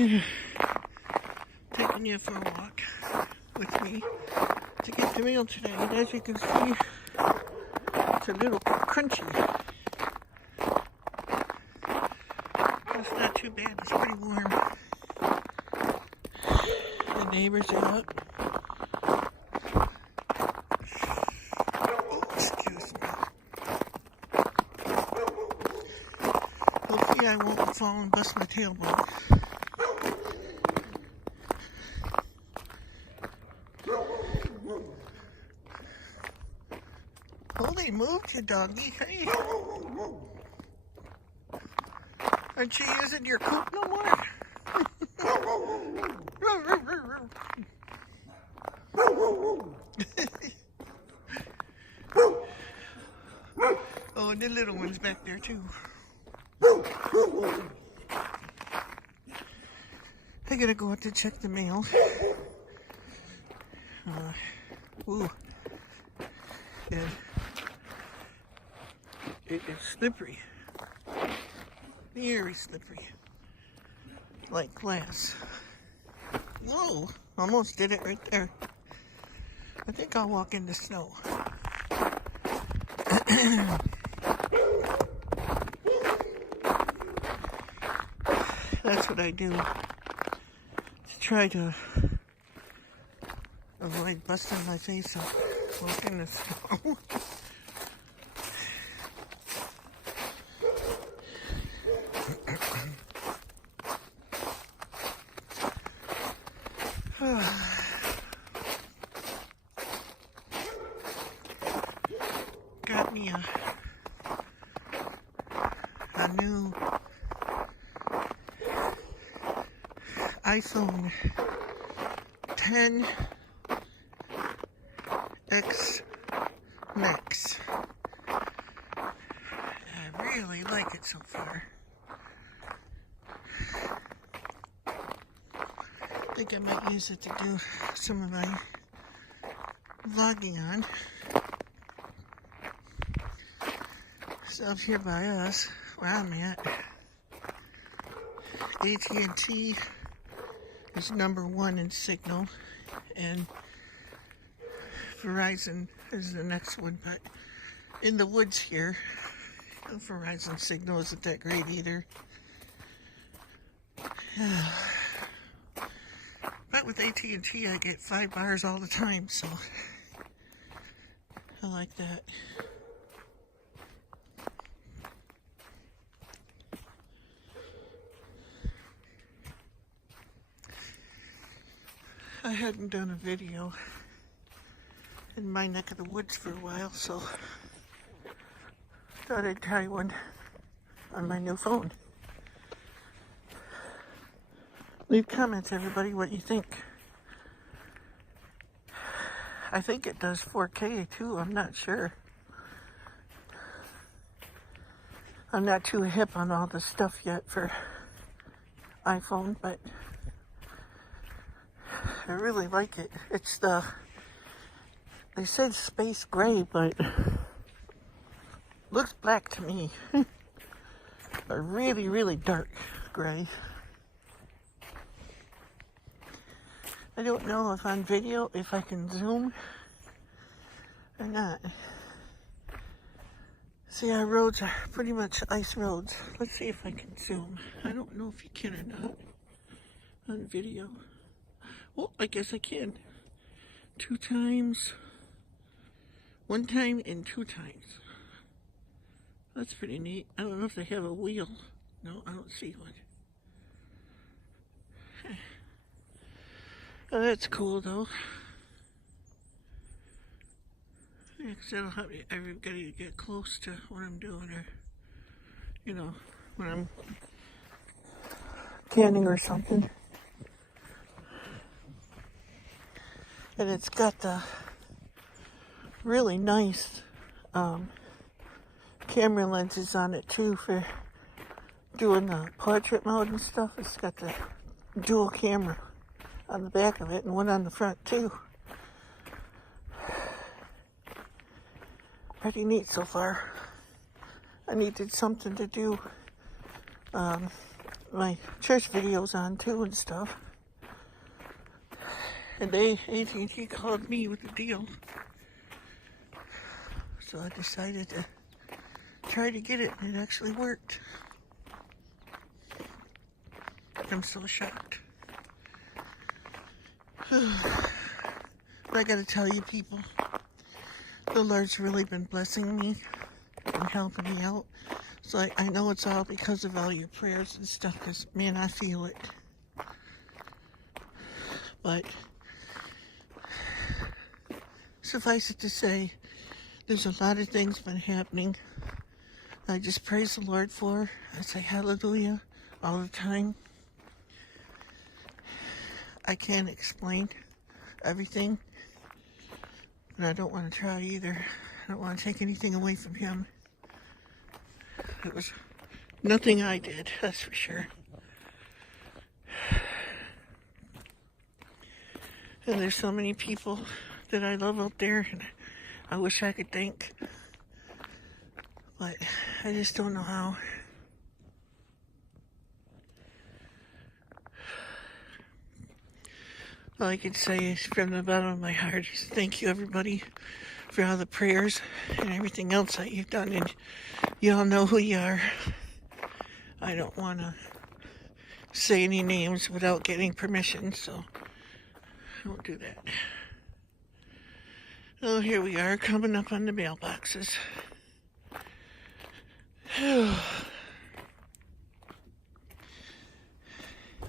Taking you for a walk with me to get the mail today. And as you can see, it's a little crunchy. It's not too bad. It's pretty warm. The neighbors are up. Excuse me. Hopefully I won't fall and bust my tailbone. Oh, they moved you, doggy. Hey. Aren't you using your coop no more? Oh, and the little one's back there too. I gotta go out to check the mail. Ooh. And it is slippery. Very slippery. Like glass. Whoa! Almost did it right there. I think I'll walk in the snow. That's what I do to try to avoid busting my face up. Walk in the snow. Got me a new iPhone 10X Max. I really like it so far. I think I might use it to do some of my vlogging on. So up here by us, where I'm at, AT&T is #1 in signal, and Verizon is the next one. But in the woods here, Verizon signal isn't that great either. But with AT&T, I get 5 bars all the time, so I like that. I hadn't done a video in my neck of the woods for a while, so thought I'd try one on my new phone. Leave comments, everybody, what you think. I think it does 4K too, I'm not sure. I'm not too hip on all the stuff yet for iPhone, but I really like it. It's they said space gray, but looks black to me. A really, really dark gray. I don't know if on video, if I can zoom or not. See, our roads are pretty much ice roads. Let's see if I can zoom. I don't know if you can or not on video. Well, I guess I can. 2 times. 1 time and 2 times. That's pretty neat. I don't know if they have a wheel. No, I don't see one. Oh, that's cool though. Yeah, because that'll help everybody get close to what I'm doing, or, you know, when I'm canning or something. And it's got the really nice camera lenses on it too for doing the portrait mode and stuff. It's got the dual camera on the back of it and one on the front too. Pretty neat so far. I needed something to do my church videos on too and stuff. And AT&T called me with the deal. So I decided to try to get it, and it actually worked. I'm so shocked. But I gotta tell you people, the Lord's really been blessing me and helping me out. So I know it's all because of all your prayers and stuff, because man, I feel it. But suffice it to say, there's a lot of things been happening. I just praise the Lord for. I say hallelujah all the time. I can't explain everything, and I don't want to try either. I don't want to take anything away from him. It was nothing I did, that's for sure. And there's so many people that I love out there, and I wish I could thank, but I just don't know how. All I can say is from the bottom of my heart is thank you, everybody, for all the prayers and everything else that you've done. And you all know who you are. I don't want to say any names without getting permission, so I won't do that. Oh, here we are, coming up on the mailboxes.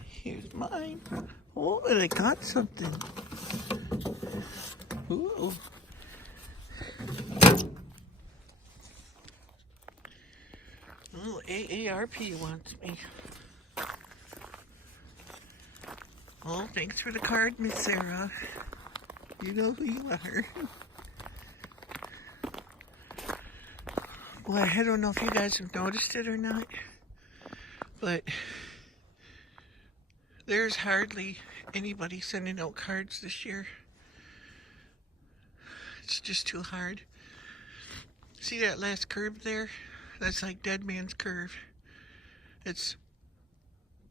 Here's mine. Oh, and I got something. Ooh. Oh, AARP wants me. Oh, thanks for the card, Miss Sarah. You know who you are. Boy, I don't know if you guys have noticed it or not, but there's hardly anybody sending out cards this year. It's just too hard. See that last curve there? That's like Dead Man's Curve. It's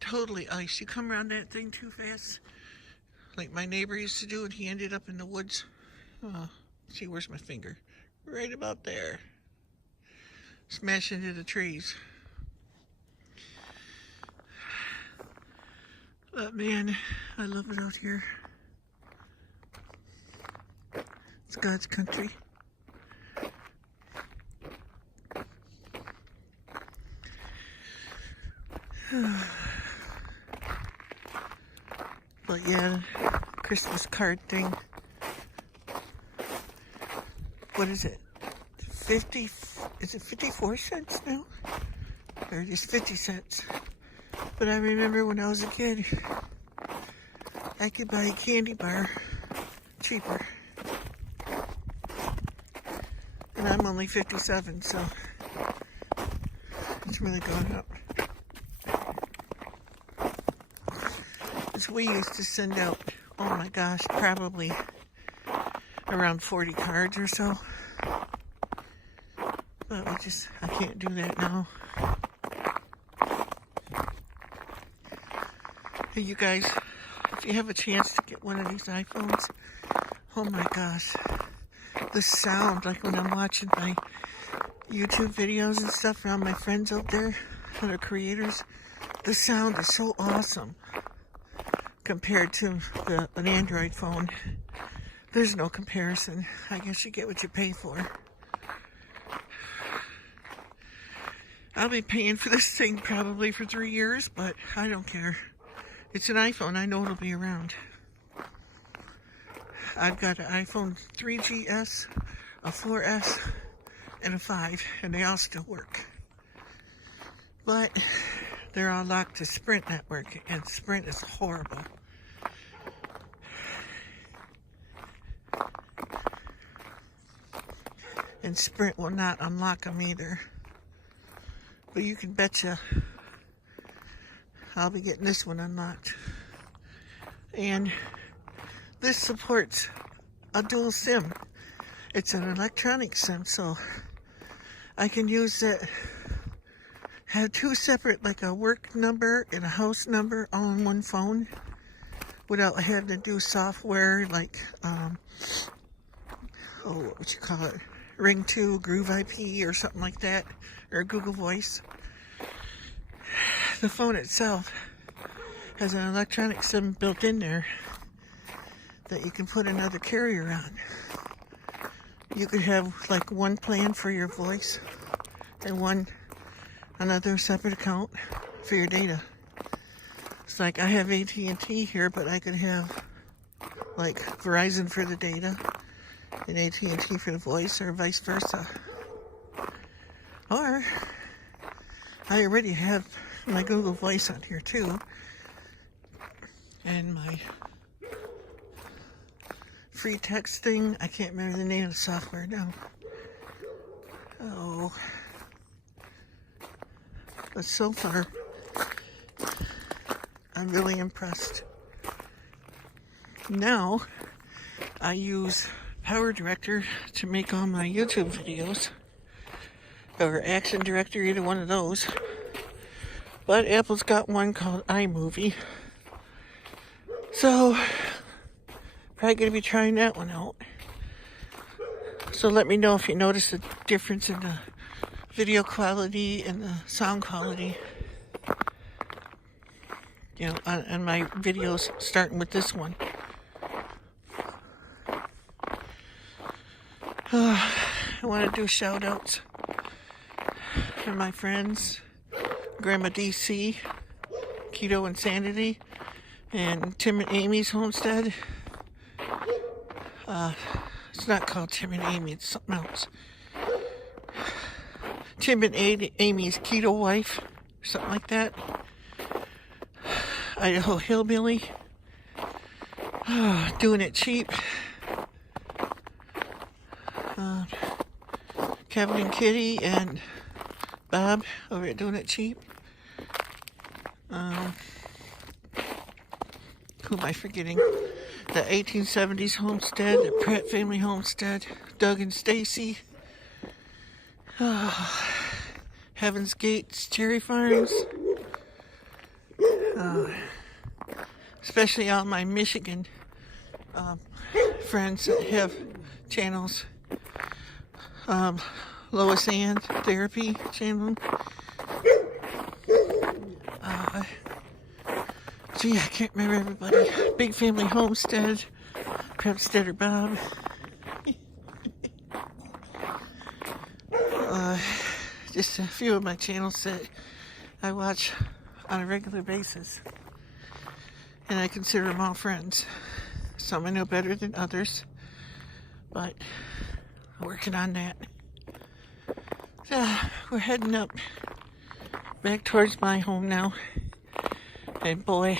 totally ice. You come around that thing too fast, like my neighbor used to do, and he ended up in the woods. Oh, see, where's my finger? Right about there. Smash into the trees. But man, I love it out here. It's God's country. But yeah, Christmas card thing. What is it? 50? Is it 54 cents now? Or just 50 cents? But I remember when I was a kid, I could buy a candy bar cheaper. And I'm only 57, so it's really gone up. We used to send out, oh my gosh, probably around 40 cards or so. But I can't do that now. Hey, you guys, if you have a chance to get one of these iPhones, oh my gosh, the sound, like when I'm watching my YouTube videos and stuff around my friends out there that are creators, the sound is so awesome. Compared to an Android phone, there's no comparison. I guess you get what you pay for. I'll be paying for this thing probably for 3 years, but I don't care. It's an iPhone. I know it'll be around. I've got an iPhone 3GS, a 4S, and a 5, and they all still work. But they're all locked to Sprint network, and Sprint is horrible. And Sprint will not unlock them either. But you can betcha I'll be getting this one unlocked. And this supports a dual SIM. It's an electronic SIM, so I can use it have two separate, like a work number and a house number all in one phone without having to do software like, what you call it, Ring 2, Groove IP or something like that, or Google Voice. The phone itself has an electronic SIM built in there that you can put another carrier on. You could have like one plan for your voice and another separate account for your data. It's like I have AT&T here, but I could have like Verizon for the data and AT&T for the voice, or vice versa. Or I already have my Google Voice on here too, and my free text thing. I can't remember the name of the software now. Oh, but so far I'm really impressed. Now I use Power Director to make all my YouTube videos, or Action Director, either one of those. But Apple's got one called iMovie, so probably going to be trying that one out. So let me know if you notice the difference in the video quality and the sound quality, you know, on my videos, starting with this one. I want to do shout outs for my friends, Grandma DC, Keto Insanity, and Tim and Amy's Homestead. It's not called Tim and Amy, it's something else. Tim and Amy's Keto Wife, something like that. Idaho Hillbilly, Doing It Cheap. Kevin and Kitty and Bob over at Doing It Cheap. Who am I forgetting? The 1870s Homestead, the Pratt Family Homestead, Doug and Stacy, Heaven's Gates Cherry Farms, especially all my Michigan friends that have channels. Lois Ann Therapy channel. Gee, I can't remember everybody. Big Family Homestead, Prepsteader Bob. Just a few of my channels that I watch on a regular basis. And I consider them all friends. Some I know better than others, but I'm working on that. We're heading up back towards my home now. And boy,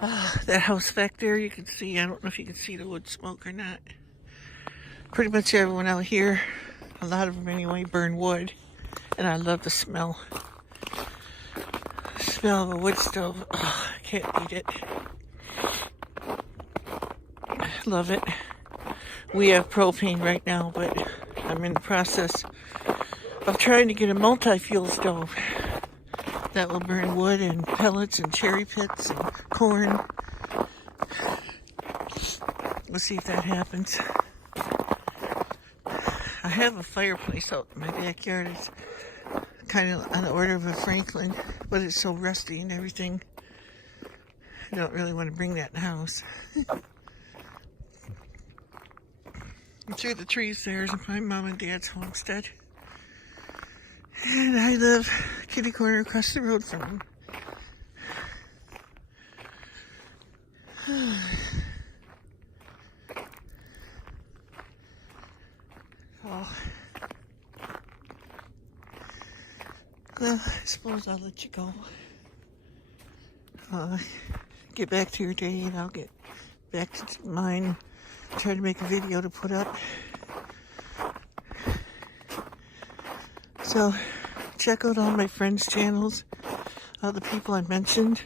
that house back there, you can see, I don't know if you can see the wood smoke or not. Pretty much everyone out here, a lot of them anyway, burn wood. And I love the smell. The smell of a wood stove. Oh, I can't beat it. Love it. We have propane right now, but I'm in the process of trying to get a multi-fuel stove that will burn wood and pellets and cherry pits and corn. Let's see if that happens. I have a fireplace out in my backyard. It's kind of on the order of a Franklin, but it's so rusty and everything. I don't really want to bring that in the house. And through the trees there's my mom and dad's homestead. And I live kitty corner across the road from them. Oh. Well, I suppose I'll let you go. Get back to your day and I'll get back to mine. Try to make a video to put up. So, check out all my friends' channels, all the people I mentioned,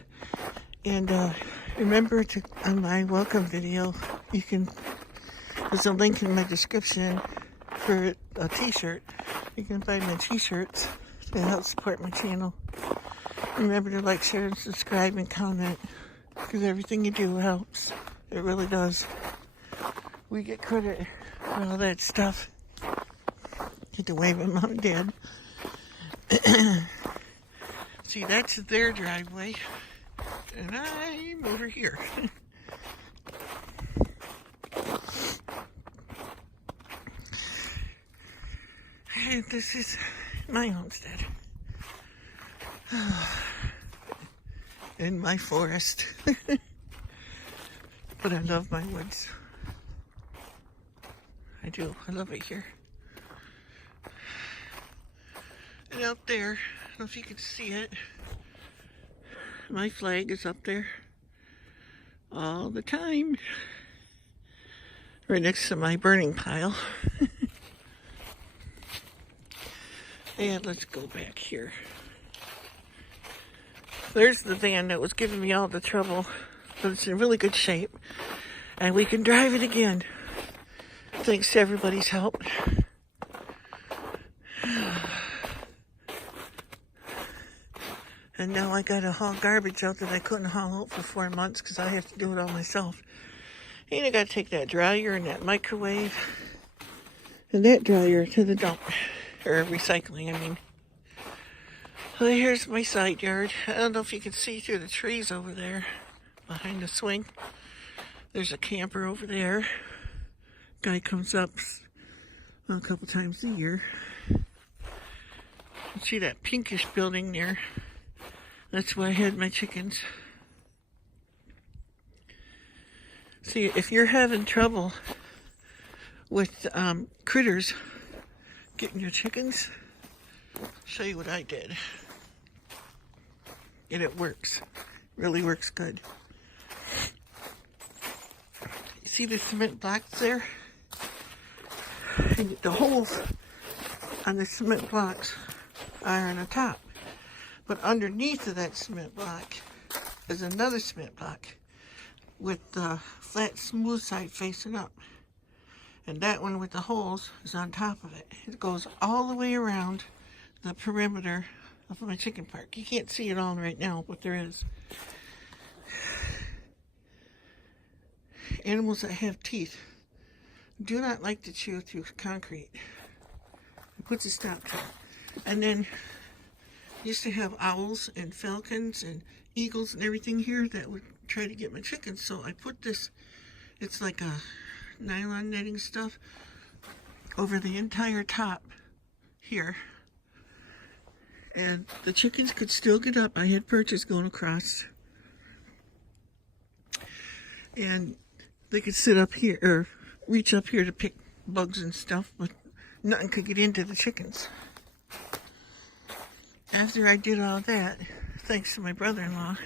and remember to, on my welcome video, there's a link in my description for a t-shirt. You can buy my t-shirts It helps support my channel. Remember to like, share, and subscribe, and comment, because everything you do helps. It really does. We get credit for all that stuff. Get to wave at Mom and Dad. See, that's their driveway, and I'm over here. And this is my homestead. In my forest. But I love my woods. I do. I love it here. And out there, I don't know if you can see it, my flag is up there all the time. Right next to my burning pile. And let's go back here. There's the van that was giving me all the trouble, but it's in really good shape. And we can drive it again. Thanks to everybody's help. And now I gotta haul garbage out that I couldn't haul out for 4 months because I have to do it all myself. And I gotta take that dryer and that microwave and that dryer to the dump. Or recycling, I mean. Well, here's my side yard. I don't know if you can see through the trees over there behind the swing. There's a camper over there. Guy comes up a couple times a year. You see that pinkish building there? That's where I had my chickens. See, if you're having trouble with critters getting your chickens, I'll show you what I did. And it works. Really works good. You see the cement blocks there? And the holes on the cement blocks are on the top. But underneath of that cement block is another cement block with the flat, smooth side facing up. And that one with the holes is on top of it. It goes all the way around the perimeter of my chicken park. You can't see it all right now, but there is. Animals that have teeth do not like to chew through concrete. It puts a stop to it. And then used to have owls and falcons and eagles and everything here that would try to get my chickens. So I put this, it's like a nylon netting stuff over the entire top here, and the chickens could still get up. I had perches going across, and they could sit up here or reach up here to pick bugs and stuff, but nothing could get into the chickens. After I did all that, thanks to my brother-in-law,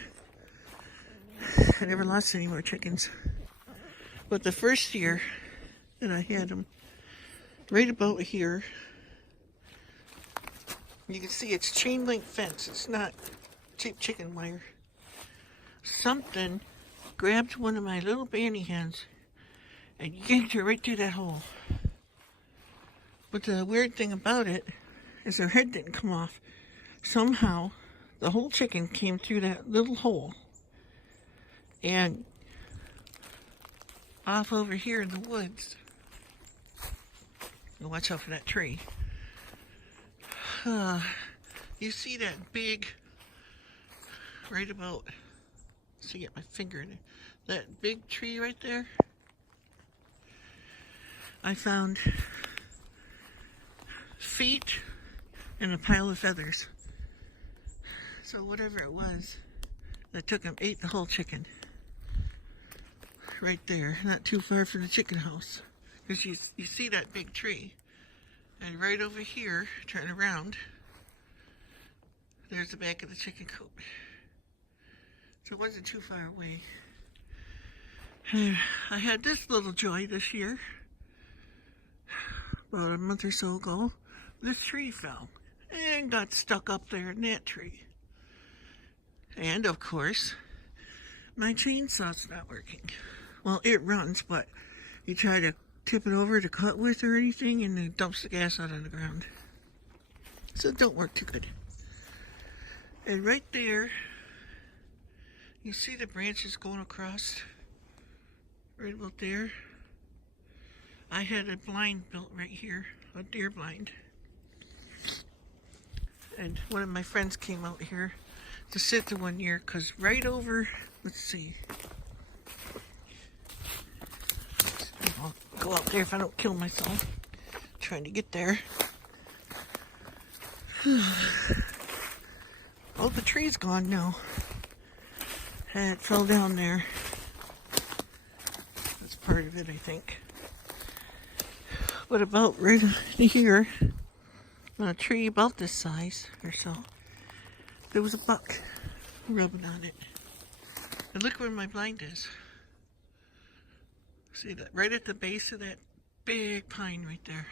I never lost any more chickens. But the first year that I had them, right about here, you can see it's chain link fence. It's not cheap chicken wire. Something grabbed one of my little banty hens and yanked her right through that hole. But the weird thing about it is her head didn't come off. Somehow, the whole chicken came through that little hole. And off over here in the woods, watch out for that tree. You see that big, right about, see, get my finger in it, that big tree right there? I found feet and a pile of feathers. So whatever it was that took him, ate the whole chicken. Right there, not too far from the chicken house. Because you see that big tree. And right over here, turn around, there's the back of the chicken coop. So it wasn't too far away. I had this little joy this year. About a month or so ago, this tree fell and got stuck up there in that tree. And of course, my chainsaw's not working. Well, it runs, but you try to tip it over to cut with or anything, and it dumps the gas out on the ground. So it don't work too good. And right there, you see the branches going across, right about there. I had a blind built right here, a deer blind. And one of my friends came out here to sit the one year, because right over, let's see. I'll go out there if I don't kill myself. Trying to get there. Oh, the tree's gone now. And it fell down there. That's part of it, I think. But about right here, on a tree about this size or so, there was a buck rubbing on it. And look where my blind is. See that? Right at the base of that big pine right there.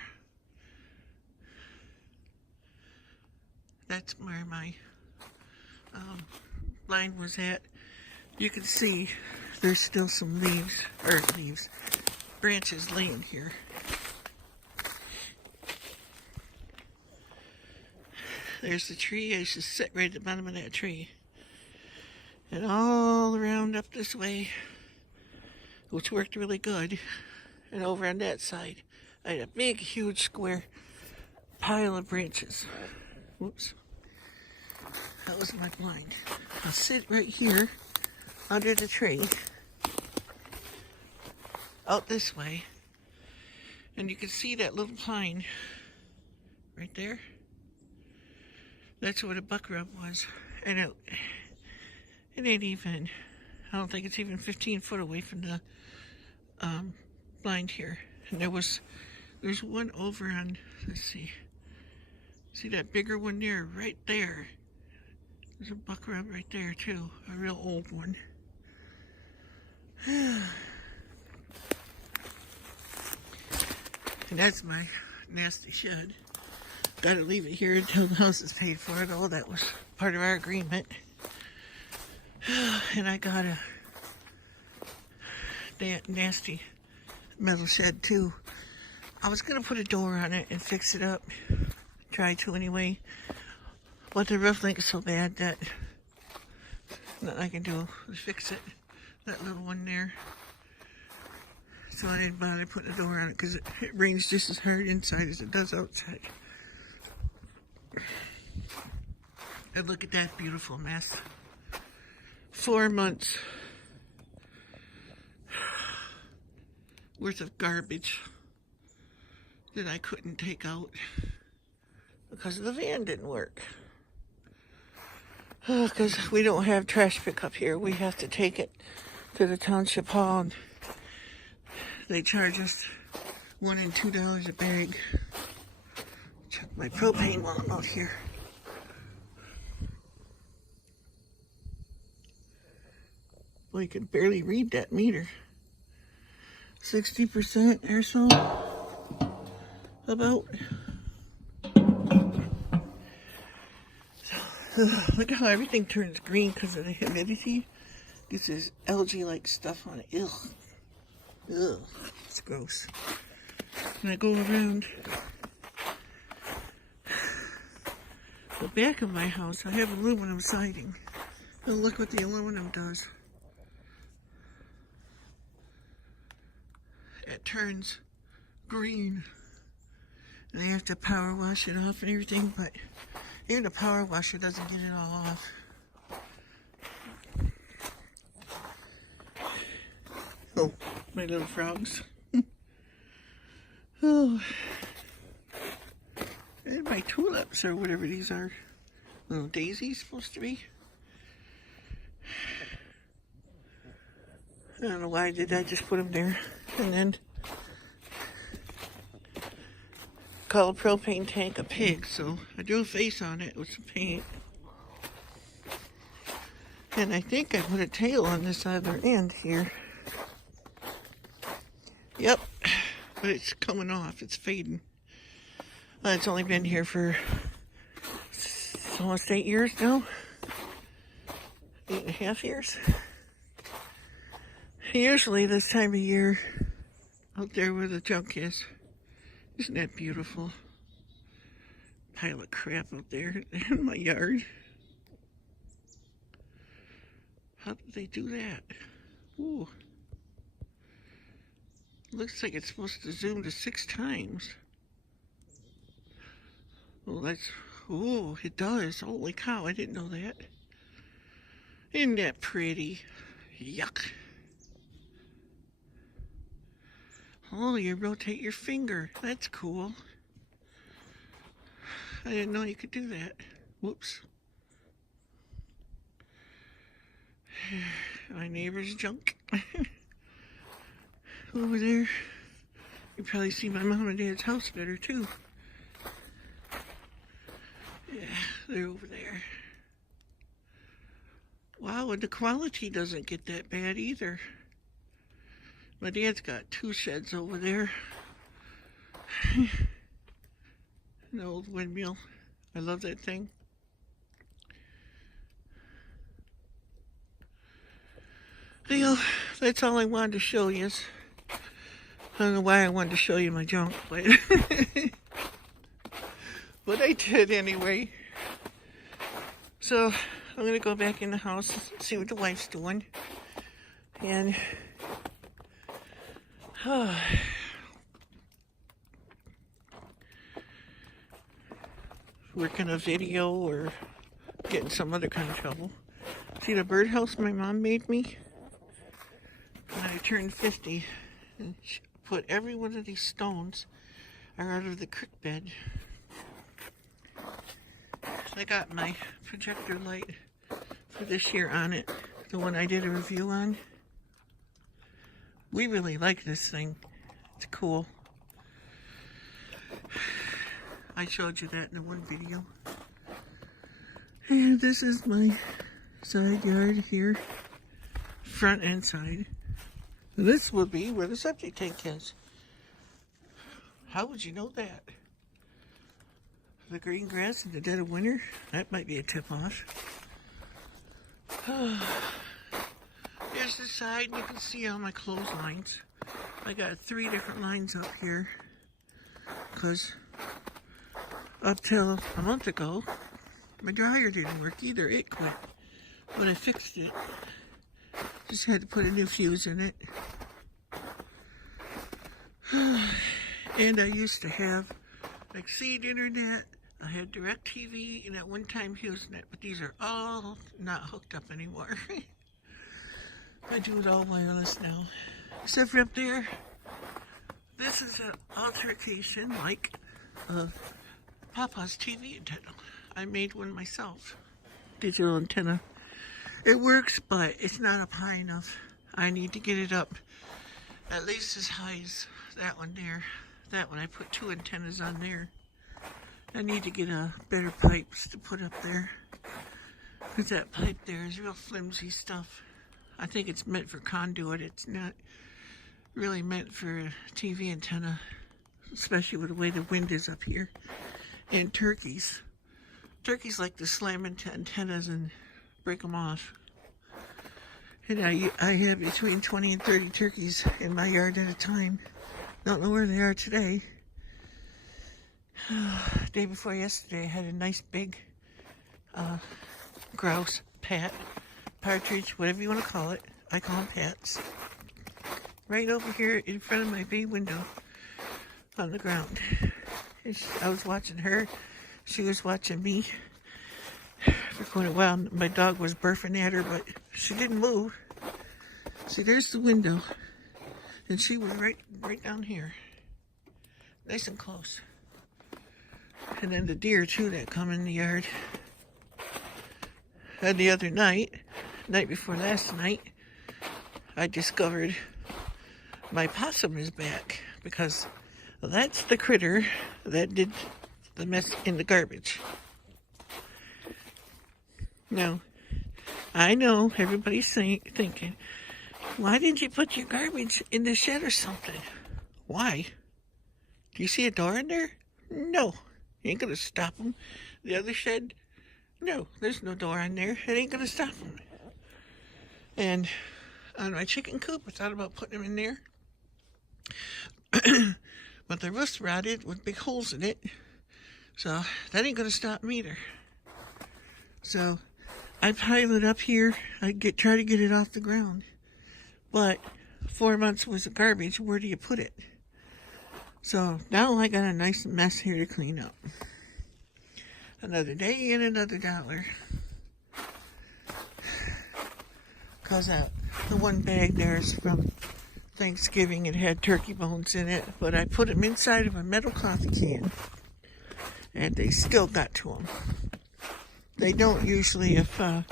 That's where my blind was at. You can see there's still some branches laying here. There's the tree. I used to sit right at the bottom of that tree. And all around up this way, which worked really good. And over on that side, I had a big, huge square pile of branches. Whoops. That was my blind. I'll sit right here under the tree, out this way, and you can see that little pine right there. That's where the buck rub was. And it ain't even, I don't think it's even 15 foot away from the blind here. And there's one over on, let's see that bigger one there, right there. There's a buck rub right there too, a real old one. And that's my nasty shed. Gotta leave it here until the house is paid for it. Oh, that was part of our agreement. And I got a nasty metal shed too. I was gonna put a door on it and fix it up. Try to anyway. But the roof leak is so bad that nothing I can do is fix it. That little one there. So I didn't bother putting a door on it because it rains just as hard inside as it does outside. And look at that beautiful mess. 4 months worth of garbage that I couldn't take out because the van didn't work. Because we don't have trash pickup here. We have to take it to the township hall. And they charge us $1 and $2 a bag. Check my propane while I'm out here. Well, you can barely read that meter. 60% or so. About. Look at how everything turns green because of the humidity. This is algae-like stuff on it. Ugh. Ugh. It's gross. And I go around the back of my house. I have aluminum siding. And look what the aluminum does. It turns green. And I have to power wash it off and everything, but even the power washer doesn't get it all off. Oh, my little frogs. Oh. And my tulips, or whatever these are. Little daisies, supposed to be. I don't know why I did that, just put them there. And then call a propane tank a pig, so I drew a face on it with some paint. And I think I put a tail on this other end here. Yep, but it's coming off, it's fading. It's only been here for almost 8 years now. 8.5 years. Usually this time of year, out there where the junk is. Isn't that beautiful? Pile of crap out there in my yard. How did they do that? Ooh. Looks like it's supposed to zoom to 6 times. Oh, that's... Ooh, it does. Holy cow, I didn't know that. Isn't that pretty? Yuck. Oh, you rotate your finger. That's cool. I didn't know you could do that. Whoops. My neighbor's junk. Over there. You probably see my mom and dad's house better too. Yeah, they're over there. Wow, and the quality doesn't get that bad either. My dad's got 2 sheds over there. An old windmill. I love that thing. Well, that's all I wanted to show you. I don't know why I wanted to show you my junk, but but I did anyway. So I'm gonna go back in the house and see what the wife's doing, and working a video or getting some other kind of trouble. See the birdhouse my mom made me when I turned 50, and she put every one of these stones are out of the creek bed. I got my projector light for this year on it, the one I did a review on. We really like this thing. It's cool. I showed you that in the one video. And this is my side yard here, front and side. This would be where the septic tank is. How would you know that? The green grass in the dead of winter? That might be a tip-off. Here's the side. You can see all my clotheslines. I got 3 different lines up here, because up till a month ago, my dryer didn't work either. It quit. But I fixed it. Just had to put a new fuse in it. And I used to have like Seed Internet. I had DirecTV and at one time HughesNet, but these are all not hooked up anymore. I do it all wireless now. Except for up there, this is an altercation like of Papa's TV antenna. I made one myself. Digital antenna. It works, but it's not up high enough. I need to get it up at least as high as that one there. That one, I put 2 antennas on there. I need to get a better pipes to put up there, because that pipe there is real flimsy stuff. I think it's meant for conduit. It's not really meant for a TV antenna, especially with the way the wind is up here. And turkeys. Turkeys like to slam into antennas and break them off. And I have between 20 and 30 turkeys in my yard at a time. Don't know where they are today. Day before yesterday, I had a nice big grouse, pat, partridge, whatever you want to call it. I call them pats. Right over here in front of my bay window on the ground. I was watching her. She was watching me. For quite a while, my dog was barfing at her, but she didn't move. See, there's the window. And she was right down here. Nice and close. And then the deer, too, that come in the yard. And the other night before last night, I discovered my possum is back, because that's the critter that did the mess in the garbage. Now, I know everybody's thinking, why didn't you put your garbage in the shed or something? Why? Do you see a door in there? No. You ain't gonna stop them. The other shed? No, there's no door in there. It ain't gonna stop them. And on my chicken coop, I thought about putting them in there. But the roof's rotted with big holes in it. So that ain't gonna stop them either. So I pile it up here. I try to get it off the ground. But 4 months worth of garbage, where do you put it? So now I got a nice mess here to clean up. Another day and another $1. Because the one bag there is from Thanksgiving. It had turkey bones in it, but I put them inside of a metal coffee can, and they still got to them. They don't usually if I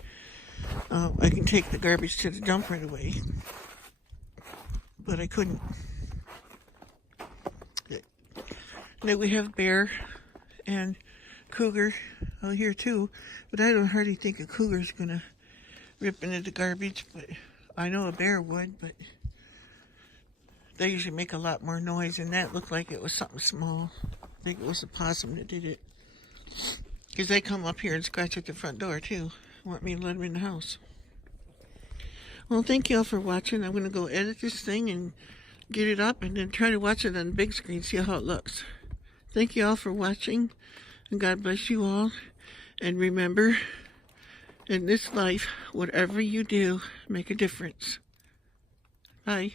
can take the garbage to the dump right away, but I couldn't. Now we have bear and cougar out here too, but I don't hardly think a cougar's gonna rip into the garbage, but I know a bear would, but they usually make a lot more noise, and that looked like it was something small. I think it was a possum that did it. Because they come up here and scratch at the front door too. Want me to let them in the house. Well, thank you all for watching. I'm going to go edit this thing and get it up and then try to watch it on the big screen, see how it looks. Thank you all for watching, and God bless you all. And remember, in this life, whatever you do, make a difference. Bye.